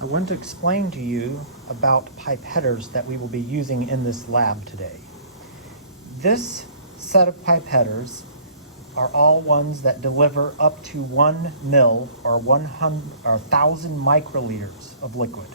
I want to explain to you about pipettors that we will be using in this lab today. This set of pipettors are all ones that deliver up to 1 mil or 1,000 microliters of liquid.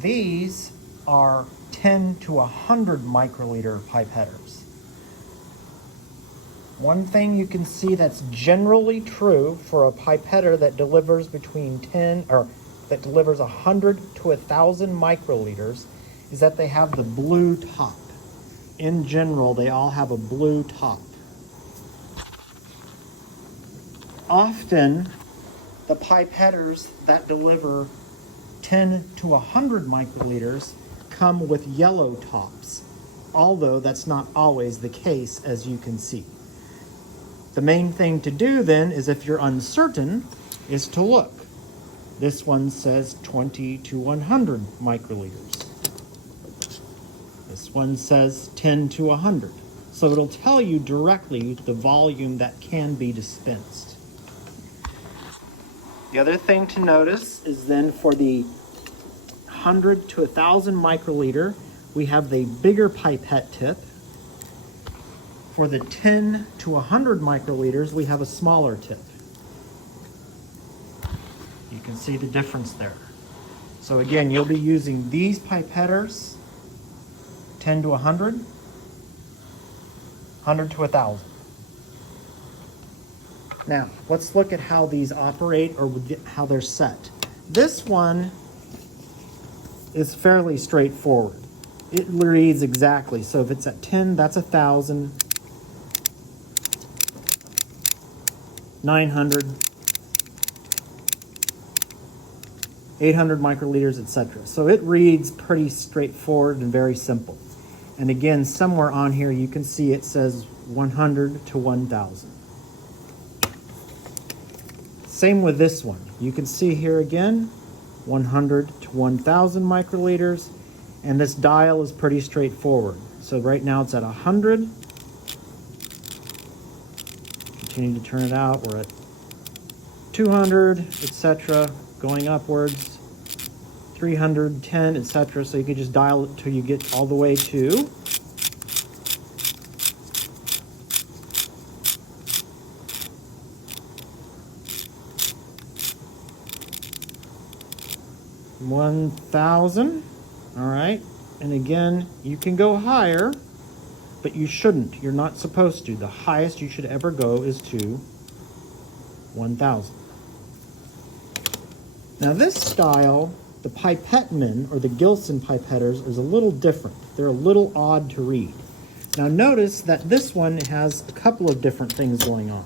These are 10 to 100 microliter pipettors. One thing you can see that's generally true for a pipetter that delivers that delivers 100 to 1,000 microliters is that they have the blue top. In general, they all have a blue top. Often, the pipettors that deliver 10 to 100 microliters come with yellow tops, although that's not always the case, as you can see. The main thing to do then is, if you're uncertain, is to look. This one says 20 to 100 microliters. This one says 10 to 100. So it'll tell you directly the volume that can be dispensed. The other thing to notice is then for the 100 to 1,000 microliter, we have the bigger pipette tip. For the 10 to 100 microliters, we have a smaller tip. You can see the difference there. So again, you'll be using these pipettors, 10 to 100, 100 to 1,000. Now, let's look at how these operate or how they're set. This one is fairly straightforward. It reads exactly. So if it's at 10, that's 1,000, 900, 800 microliters, etc. So it reads pretty straightforward and very simple. And again, somewhere on here you can see it says 100 to 1,000. Same with this one. You can see here again, 100 to 1,000 microliters, and this dial is pretty straightforward. So right now it's at 100. Continue to turn it out. We're at 200, etc., going upwards, 310, etc. So you can just dial it till you get all the way to 1,000. All right, and again, you can go higher, but you shouldn't. You're not supposed to. The highest you should ever go is to 1,000. Now this style, the Pipettman or the Gilson pipettors, is a little different. They're a little odd to read. Now notice that this one has a couple of different things going on.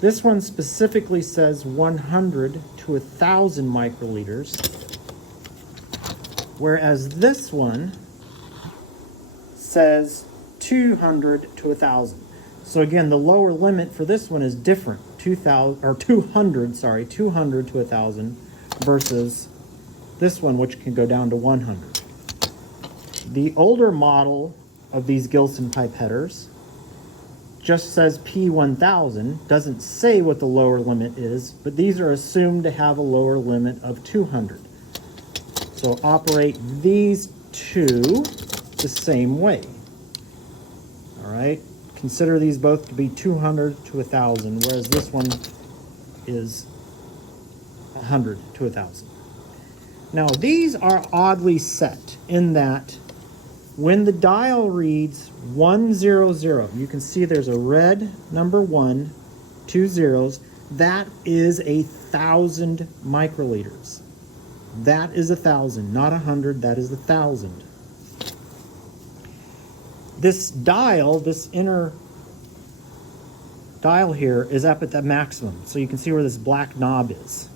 This one specifically says 100 to 1,000 microliters, whereas this one says 200 to 1,000. So again, the lower limit for this one is different. 200 to 1,000 versus this one, which can go down to 100. The older model of these Gilson pipettors just says P1000, doesn't say what the lower limit is, but these are assumed to have a lower limit of 200. So operate these two the same way. All right, consider these both to be 200 to 1,000, whereas this one is 100 to 1,000. Now these are oddly set in that when the dial reads 100, you can see there's a red number 1, 2 zeros. That is 1,000 microliters. That is 1,000, not 100. That is 1,000. This dial, this inner dial here, is up at the maximum. So you can see where this black knob is.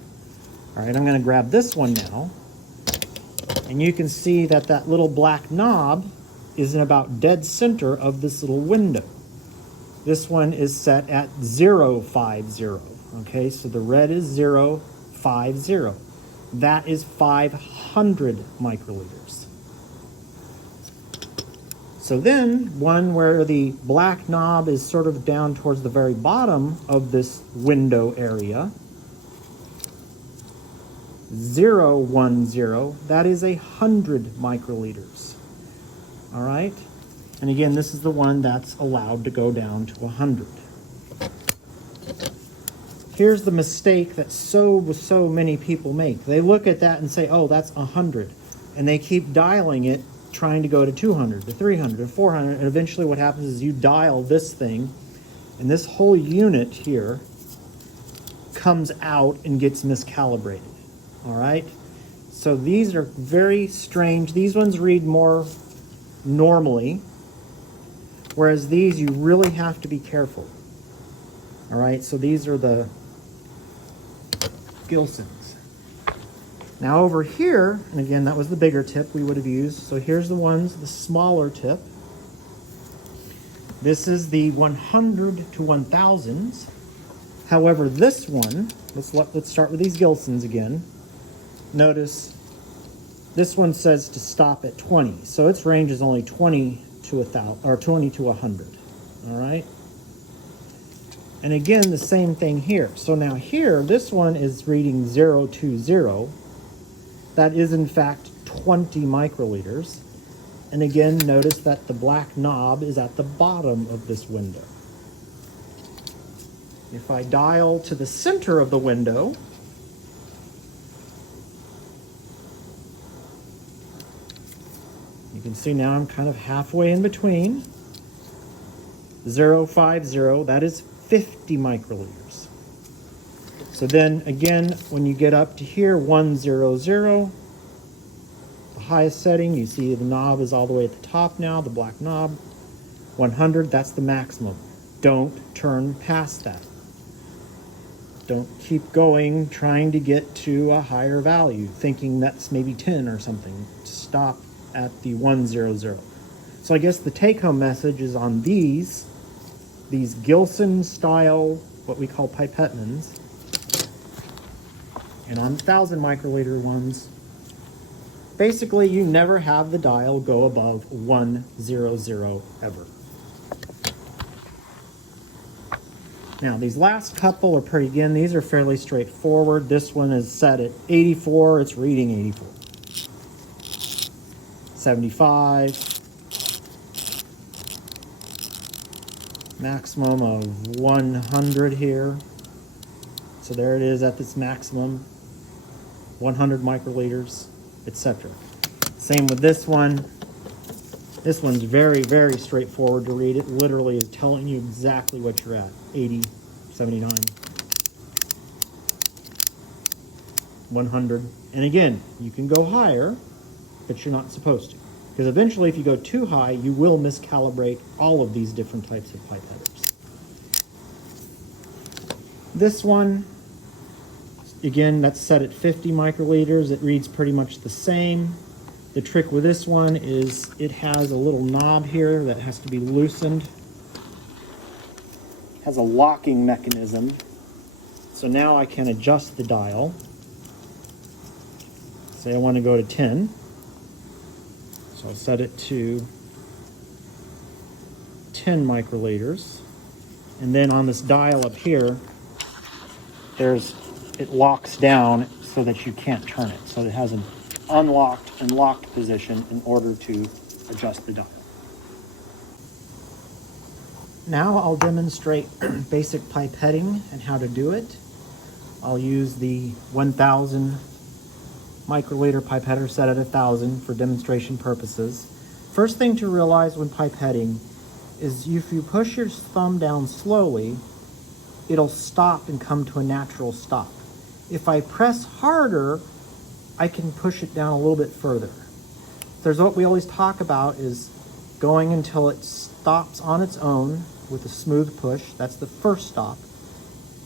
All right, I'm going to grab this one now. And you can see that that little black knob is in about dead center of this little window. This one is set at 050. Okay, so the red is 050. That is 500 microliters. So then, one where the black knob is sort of down towards the very bottom of this window area, 010, that is 100 microliters. All right? And again, this is the one that's allowed to go down to 100. Here's the mistake that so many people make. They look at that and say, oh, that's 100. And they keep dialing it, trying to go to 200, to 300, to 400. And eventually what happens is you dial this thing, and this whole unit here comes out and gets miscalibrated. All right? So these are very strange. These ones read more normally, whereas these you really have to be careful. All right? So these are the Gilsons. Now over here, and again, that was the bigger tip we would have used. So here's the ones, the smaller tip. This is the 100 to 1000s. However, this one, let's start with these Gilsons again. Notice this one says to stop at 20. So its range is only 20 to 1000 or 20 to 100. All right? And again, the same thing here. So now here, this one is reading 020. That is in fact 20 microliters. And again, notice that the black knob is at the bottom of this window. If I dial to the center of the window, you can see now I'm kind of halfway in between. 050, that is 50 microliters. So then again, when you get up to here, 100, the highest setting, you see the knob is all the way at the top now, the black knob. 100, that's the maximum. Don't turn past that. Don't keep going, trying to get to a higher value, thinking that's maybe 10 or something. Stop at the 100. So I guess the take-home message is on these Gilson style, what we call Pipettmans, and on 1000 microliter ones, basically you never have the dial go above 100 ever. Now these last couple are pretty, again, these are fairly straightforward. This one is set at 84, it's reading 84. 75. Maximum of 100 here. So there it is at this maximum. 100 microliters, etc. Same with this one. This one's very, very straightforward to read. It literally is telling you exactly what you're at. 80, 79, 100. And again, you can go higher, but you're not supposed to. Because eventually if you go too high, you will miscalibrate all of these different types of pipe headers. This one, again, that's set at 50 microliters. It reads pretty much the same. The trick with this one is it has a little knob here that has to be loosened. It has a locking mechanism. So now I can adjust the dial. Say I want to go to 10. So I'll set it to 10 microliters. And then on this dial up here, it locks down so that you can't turn it. So it has an unlocked and locked position in order to adjust the dial. Now I'll demonstrate basic pipetting and how to do it. I'll use the 1000 microliter pipetter set at 1000 for demonstration purposes. First thing to realize when pipetting is if you push your thumb down slowly, it'll stop and come to a natural stop. If I press harder, I can push it down a little bit further. There's what we always talk about is going until it stops on its own with a smooth push. That's the first stop.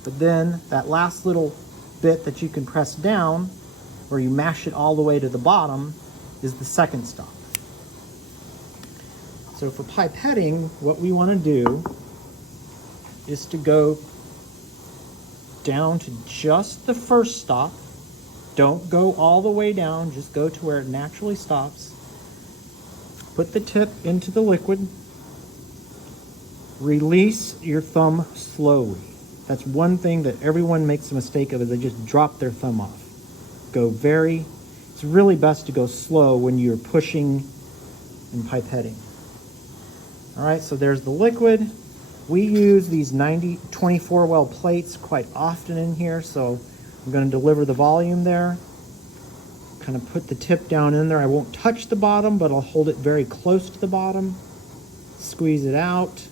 But then that last little bit that you can press down, where you mash it all the way to the bottom, is the second stop. So for pipetting, what we want to do is to go down to just the first stop. Don't go all the way down, just go to where it naturally stops. Put the tip into the liquid. Release your thumb slowly. That's one thing that everyone makes a mistake of, is they just drop their thumb off. it's really best to go slow when you're pushing and pipetting. All right, so there's the liquid. We use these 24 well plates quite often in here, so I'm going to deliver the volume there. Kind of put the tip down in there. I won't touch the bottom, but I'll hold it very close to the bottom. Squeeze it out.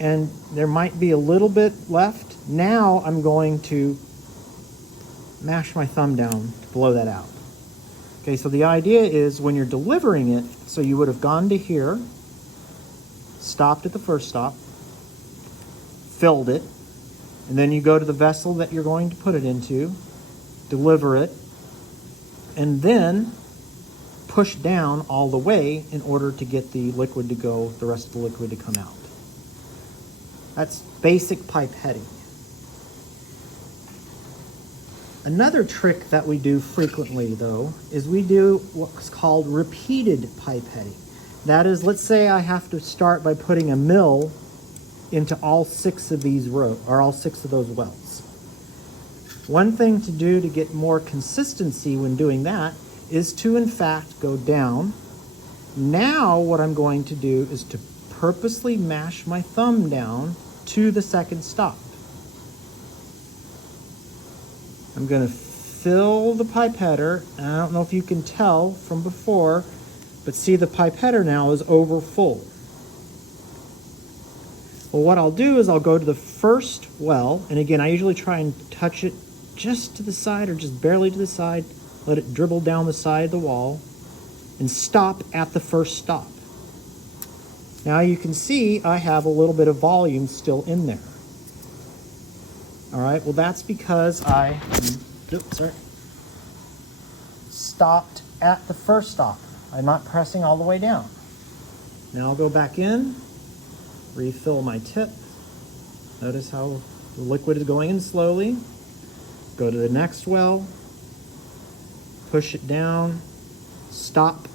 And there might be a little bit left. Now I'm going to mash my thumb down to blow that out. Okay, so the idea is when you're delivering it, so you would have gone to here, stopped at the first stop, filled it, and then you go to the vessel that you're going to put it into, deliver it, and then push down all the way in order to get the liquid to go, the rest of the liquid to come out. That's basic pipetting. Another trick that we do frequently, though, is we do what's called repeated pipetting. That is, let's say I have to start by putting a mill into all 6 of these rows, or all 6 of those wells. One thing to do to get more consistency when doing that is to, in fact, go down. Now what I'm going to do is to purposely mash my thumb down to the second stop. I'm going to fill the pipetter, and I don't know if you can tell from before, but see, the pipetter now is over full. Well, what I'll do is I'll go to the first well, and again, I usually try and touch it just to the side or just barely to the side, let it dribble down the side of the wall, and stop at the first stop. Now you can see I have a little bit of volume still in there. All right, well that's because I stopped at the first stop. I'm not pressing all the way down. Now I'll go back in, refill my tip. Notice how the liquid is going in slowly. Go to the next well, push it down, stop.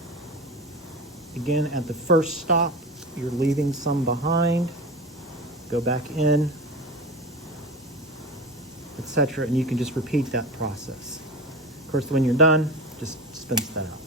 Again, at the first stop, you're leaving some behind. Go back in, etc. And you can just repeat that process. Of course, when you're done, just spins that out.